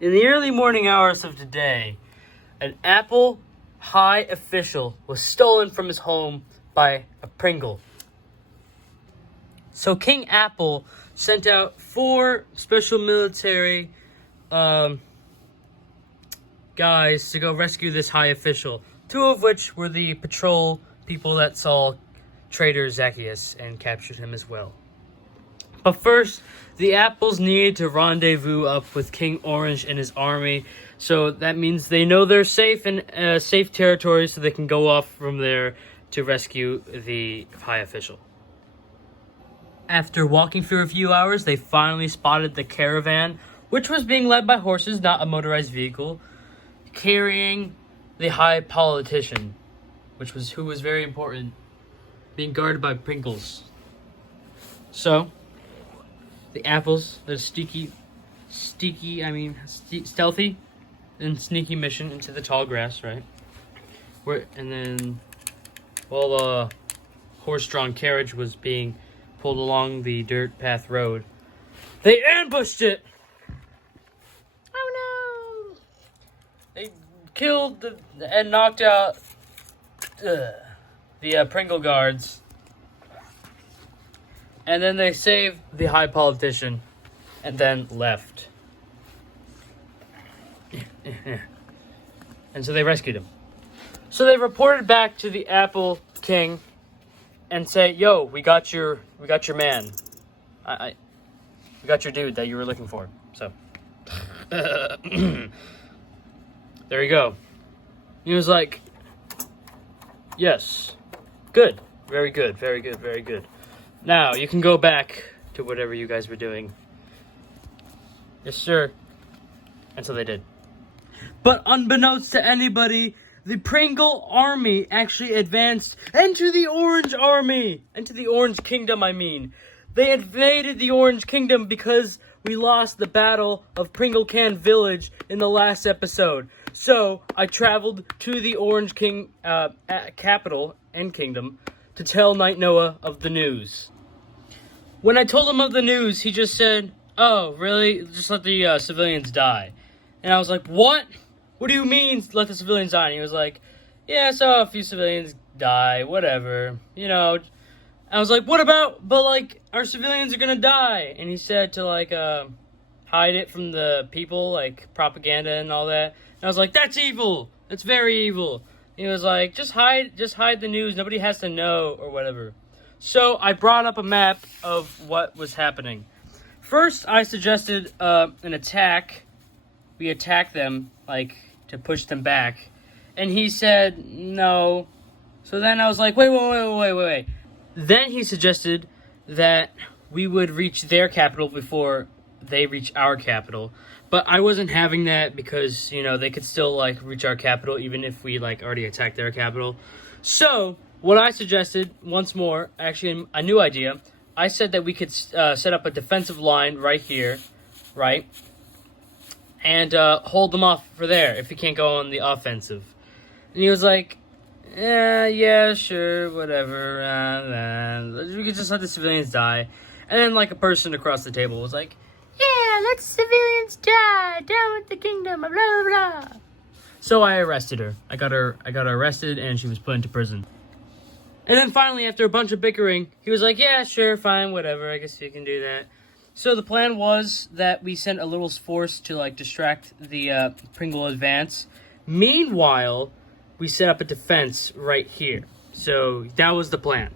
In the early morning hours of today, an Apple high official was stolen from his home by a Pringle. So King Apple sent out 4 special military guys to go rescue this high official, 2 of which were the patrol people that saw traitor Zacchaeus and captured him as well. But first, the Apples needed to rendezvous up with King Orange and his army, so that means they know they're safe in safe territory, so they can go off from there to rescue the high official. After walking for a few hours, they finally spotted the caravan, which was being led by horses, not a motorized vehicle, carrying the high politician, who was very important, being guarded by Pringles. So the Apples, the stealthy and sneaky mission into the tall grass, right? And then while the horse-drawn carriage was being pulled along the dirt path road, they ambushed it. Oh no! They killed and knocked out the Pringle guards. And then they saved the high politician and then left. And so they rescued him. So they reported back to the Apple King and say, "Yo, we got your man. We got your dude that you were looking for." So there you go. He was like, "Yes. Good. Very good. Very good. Very good. Now, you can go back to whatever you guys were doing." Yes, sir. And so they did. But unbeknownst to anybody, the Pringle army actually advanced into the Orange army. Into the Orange Kingdom, I mean. They invaded the Orange Kingdom because we lost the Battle of Pringle Can Village in the last episode. So, I traveled to the Orange King capital and kingdom to tell Knight Noah of the news. When I told him of the news, he just said, "Oh, really? Just let the civilians die." And I was like, "What? What do you mean, let the civilians die?" And he was like, "Yeah, I saw a few civilians die, whatever, you know." I was like, but our civilians are gonna die. And he said to, hide it from the people, like, propaganda and all that. And I was like, "That's evil. That's very evil." And he was like, just hide the news. Nobody has to know," or whatever. So I brought up a map of what was happening. First, I suggested an attack. We attack them, to push them back. And he said no. So then I was like, wait. Then he suggested that we would reach their capital before they reach our capital. But I wasn't having that because, they could still, reach our capital even if we, already attacked their capital. So what I suggested, once more, actually a new idea, I said that we could set up a defensive line right here, right? And hold them off for there if we can't go on the offensive. And he was like, yeah, sure, whatever. We could just let the civilians die. And then, a person across the table was like, "Yeah, let civilians die. Down with the kingdom, blah, blah, blah." So I arrested her. I got her arrested, and she was put into prison. And then finally, after a bunch of bickering, he was like, "Yeah, sure, fine, whatever. I guess you can do that." So the plan was that we sent a little force to, distract the Pringle advance. Meanwhile, we set up a defense right here. So that was the plan.